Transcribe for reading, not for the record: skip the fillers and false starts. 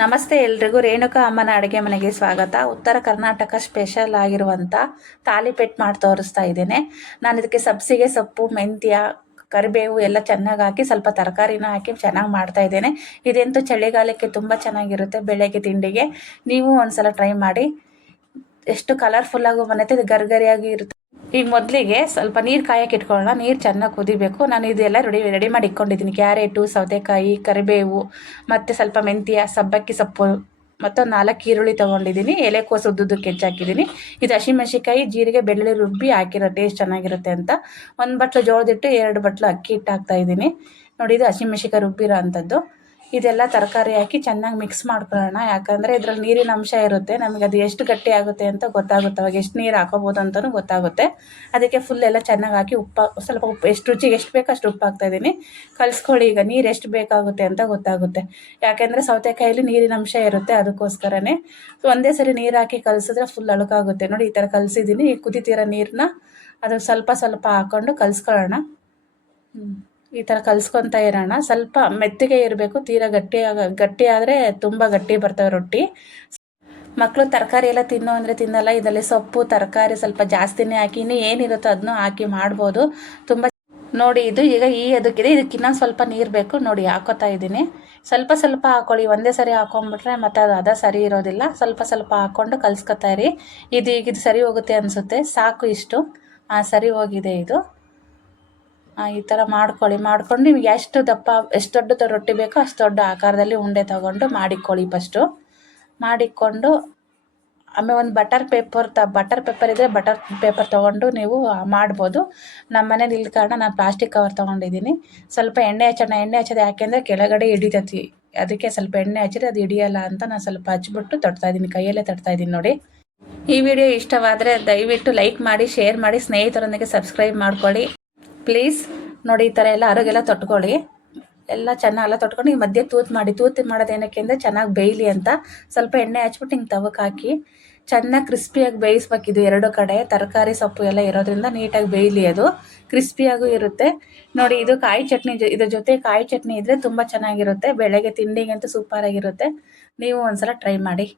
ನಮಸ್ತೆ ಎಲ್ರಿಗೂ ರೇಣುಕಾ ಅಮ್ಮನ ಅಡುಗೆ ಮನೆಗೆ ಸ್ವಾಗತ. ಉತ್ತರ ಕರ್ನಾಟಕ ಸ್ಪೆಷಲ್ ಆಗಿರುವಂಥ ತಾಲಿಪೆಟ್ಟು ಮಾಡಿ ತೋರಿಸ್ತಾ ಇದ್ದೇನೆ. ನಾನು ಇದಕ್ಕೆ ಸಬ್ಸಿಗೆ ಸೊಪ್ಪು, ಮೆಂತ್ಯ, ಕರಿಬೇವು ಎಲ್ಲ ಚೆನ್ನಾಗಿ ಹಾಕಿ ಸ್ವಲ್ಪ ತರಕಾರಿನ ಹಾಕಿ ಚೆನ್ನಾಗಿ ಮಾಡ್ತಾ ಇದ್ದೇನೆ. ಇದಂತೂ ಚಳಿಗಾಲಕ್ಕೆ ತುಂಬ ಚೆನ್ನಾಗಿರುತ್ತೆ. ಬೆಳಗ್ಗೆ ತಿಂಡಿಗೆ ನೀವು ಒಂದ್ಸಲ ಟ್ರೈ ಮಾಡಿ. ಎಷ್ಟು ಕಲರ್ಫುಲ್ಲಾಗೂ ಬಂದೈತೆ, ಇದು ಗರಿಗರಿಯಾಗಿ ಇರುತ್ತೆ. ಈಗ ಮೊದಲಿಗೆ ಸ್ವಲ್ಪ ನೀರು ಕಾಯಕ್ಕೆ ಇಟ್ಕೊಳ್ಳೋಣ. ನೀರು ಚೆನ್ನಾಗಿ ಕುದಿಬೇಕು. ನಾನು ಇದೆಲ್ಲ ರೆಡಿ ಮಾಡಿ ಇಟ್ಕೊಂಡಿದ್ದೀನಿ. ಕ್ಯಾರೆಟು, ಸೌತೆಕಾಯಿ, ಕರಿಬೇವು ಮತ್ತು ಸ್ವಲ್ಪ ಮೆಂತ್ಯ, ಸಬ್ಬಕ್ಕಿ ಸೊಪ್ಪು ಮತ್ತು 4 ಈರುಳ್ಳಿ ತೊಗೊಂಡಿದ್ದೀನಿ. ಎಲೆಕೋಸು ಉದ್ದುದ್ದಕ್ಕೆ ಹೆಚ್ಚಾಕಿದ್ದೀನಿ. ಇದು ಹಸಿಮೆಣಸಿಕಾಯಿ, ಜೀರಿಗೆ, ಬೆಳ್ಳುಳ್ಳಿ ರುಬ್ಬಿ ಹಾಕಿರೋ ಟೇಸ್ಟ್ ಚೆನ್ನಾಗಿರುತ್ತೆ ಅಂತ. 1 ಬಟ್ಲು ಜೋಳದಿಟ್ಟು 2 ಬಟ್ಲು ಅಕ್ಕಿ ಹಿಟ್ಟು ಹಾಕ್ತಾಯಿದ್ದೀನಿ. ನೋಡಿ, ಇದು ಹಸಿಮೆಣಸಿಕಾಯಿ ರುಬ್ಬಿರೋ ಅಂಥದ್ದು. ಇದೆಲ್ಲ ತರಕಾರಿ ಹಾಕಿ ಚೆನ್ನಾಗಿ ಮಿಕ್ಸ್ ಮಾಡ್ಕೊಳ್ಳೋಣ. ಯಾಕಂದರೆ ಇದರಲ್ಲಿ ನೀರಿನ ಅಂಶ ಇರುತ್ತೆ. ನಮಗೆ ಅದು ಎಷ್ಟು ಗಟ್ಟಿ ಆಗುತ್ತೆ ಅಂತ ಗೊತ್ತಾಗುತ್ತೆ. ಅವಾಗ ಎಷ್ಟು ನೀರು ಹಾಕೋಬೋದು ಅಂತಲೂ ಗೊತ್ತಾಗುತ್ತೆ. ಅದಕ್ಕೆ ಫುಲ್ ಎಲ್ಲ ಚೆನ್ನಾಗಿ ಹಾಕಿ ಸ್ವಲ್ಪ ಉಪ್ಪು ಎಷ್ಟು ರುಚಿಗೆ ಎಷ್ಟು ಬೇಕೋ ಅಷ್ಟು ಉಪ್ಪು ಹಾಕ್ತಾಯಿದ್ದೀನಿ. ಕಲಿಸ್ಕೊಳ್ಳಿ. ಈಗ ನೀರು ಎಷ್ಟು ಬೇಕಾಗುತ್ತೆ ಅಂತ ಗೊತ್ತಾಗುತ್ತೆ. ಯಾಕೆಂದರೆ ಸೌತೆಕಾಯಲ್ಲಿ ನೀರಿನ ಅಂಶ ಇರುತ್ತೆ, ಅದಕ್ಕೋಸ್ಕರನೇ. ಒಂದೇ ಸರಿ ನೀರು ಹಾಕಿ ಕಲಿಸಿದ್ರೆ ಫುಲ್ ಅಳುಕಾಗುತ್ತೆ. ನೋಡಿ, ಈ ಥರ ಕಲಿಸಿದ್ದೀನಿ. ಈ ಕುದಿತಿರೋ ನೀರನ್ನ ಅದು ಸ್ವಲ್ಪ ಸ್ವಲ್ಪ ಹಾಕ್ಕೊಂಡು ಕಲಿಸ್ಕೊಳ್ಳೋಣ. ಈ ಥರ ಕಲಿಸ್ಕೊತಾ ಇರೋಣ. ಸ್ವಲ್ಪ ಮೆತ್ತಗೆ ಇರಬೇಕು. ತೀರಾ ಗಟ್ಟಿ ಆದರೆ ತುಂಬ ಗಟ್ಟಿ ಬರ್ತವೆ ರೊಟ್ಟಿ. ಮಕ್ಕಳು ತರಕಾರಿ ಎಲ್ಲ ತಿನ್ನೋ ಅಂದರೆ ತಿನ್ನಲ್ಲ. ಇದರಲ್ಲಿ ಸೊಪ್ಪು, ತರಕಾರಿ ಸ್ವಲ್ಪ ಜಾಸ್ತಿನೇ ಹಾಕಿ ಇನ್ನೂ ಏನಿರುತ್ತೋ ಅದನ್ನು ಹಾಕಿ ಮಾಡ್ಬೋದು. ತುಂಬ ನೋಡಿ, ಇದು ಈಗ ಅದಕ್ಕಿದೆ. ಇದಕ್ಕೆ ಇನ್ನೊಂದು ಸ್ವಲ್ಪ ನೀರು ಬೇಕು. ನೋಡಿ, ಹಾಕೋತಾ ಇದ್ದೀನಿ. ಸ್ವಲ್ಪ ಸ್ವಲ್ಪ ಹಾಕ್ಕೊಳ್ಳಿ. ಒಂದೇ ಸರಿ ಹಾಕೊಂಡ್ಬಿಟ್ರೆ ಮತ್ತು ಅದು ಸರಿ ಇರೋದಿಲ್ಲ. ಸ್ವಲ್ಪ ಸ್ವಲ್ಪ ಹಾಕ್ಕೊಂಡು ಕಲಿಸ್ಕೊತಾ ಇರಿ. ಇದು ಸರಿ ಹೋಗುತ್ತೆ ಅನಿಸುತ್ತೆ. ಸಾಕು ಇಷ್ಟು. ಸರಿ ಹೋಗಿದೆ ಇದು. ಈ ಥರ ಮಾಡ್ಕೊಂಡು ನಿಮಗೆ ಎಷ್ಟು ದೊಡ್ಡ ರೊಟ್ಟಿ ಬೇಕೋ ಅಷ್ಟು ದೊಡ್ಡ ಆಕಾರದಲ್ಲಿ ಉಂಡೆ ತೊಗೊಂಡು ಮಾಡಿಕೊಳ್ಳಿ. ಫಸ್ಟು ಮಾಡಿಕೊಂಡು ಆಮೇಲೆ ಒಂದು ಬಟರ್ ಪೇಪರ್ ಇದ್ದರೆ ಬಟರ್ ಪೇಪರ್ ತೊಗೊಂಡು ನೀವು ಮಾಡ್ಬೋದು. ನಮ್ಮ ಮನೇಲಿ ಇಲ್ಲ ಕಾರಣ ನಾನು ಪ್ಲಾಸ್ಟಿಕ್ ಕವರ್ ತೊಗೊಂಡಿದ್ದೀನಿ. ಸ್ವಲ್ಪ ಎಣ್ಣೆ ಹಚ್ಚೋದು ಯಾಕೆಂದರೆ ಕೆಳಗಡೆ ಹಿಡಿತೈತಿ. ಅದಕ್ಕೆ ಸ್ವಲ್ಪ ಎಣ್ಣೆ ಹಚ್ಚಿದ್ರೆ ಅದು ಹಿಡಿಯಲ್ಲ ಅಂತ ನಾನು ಸ್ವಲ್ಪ ಹಚ್ಬಿಟ್ಟು ತಟ್ತಾಯಿದ್ದೀನಿ. ಕೈಯಲ್ಲೇ ತಟ್ತಾಯಿದ್ದೀನಿ. ನೋಡಿ, ಈ ವಿಡಿಯೋ ಇಷ್ಟವಾದರೆ ದಯವಿಟ್ಟು ಲೈಕ್ ಮಾಡಿ, ಶೇರ್ ಮಾಡಿ, ಸ್ನೇಹಿತರೊಂದಿಗೆ ಸಬ್ಸ್ಕ್ರೈಬ್ ಮಾಡ್ಕೊಳ್ಳಿ ಪ್ಲೀಸ್. ನೋಡಿ, ಈ ಥರ ಎಲ್ಲ ಅರಗೆಲ್ಲ ತೊಟ್ಕೊಳ್ಳಿ. ಎಲ್ಲ ಚೆನ್ನಾಗೆಲ್ಲ ತೊಟ್ಕೊಂಡು ಈ ಮಧ್ಯೆ ತೂತು ಮಾಡೋದು ಏನಕ್ಕೆ ಅಂದರೆ ಚೆನ್ನಾಗಿ ಬೇಯಲಿ ಅಂತ. ಸ್ವಲ್ಪ ಎಣ್ಣೆ ಹಚ್ಬಿಟ್ಟು ಹಿಂಗೆ ತವಕ್ಕೆ ಹಾಕಿ ಚೆನ್ನಾಗಿ ಕ್ರಿಸ್ಪಿಯಾಗಿ ಬೇಯಿಸ್ಬೇಕಿದು. 2 ಕಡೆ ತರಕಾರಿ ಸೊಪ್ಪು ಎಲ್ಲ ಇರೋದ್ರಿಂದ ನೀಟಾಗಿ ಬೇಯಲಿ. ಅದು ಕ್ರಿಸ್ಪಿಯಾಗೂ ಇರುತ್ತೆ. ನೋಡಿ, ಇದು ಕಾಯಿ ಚಟ್ನಿ, ಇದ್ರ ಜೊತೆ ಕಾಯಿ ಚಟ್ನಿ ಇದ್ದರೆ ತುಂಬ ಚೆನ್ನಾಗಿರುತ್ತೆ. ಬೆಳಗ್ಗೆ ತಿಂಡಿಗಂತೂ ಸೂಪರಾಗಿರುತ್ತೆ. ನೀವು ಒಂದ್ಸಲ ಟ್ರೈ ಮಾಡಿ.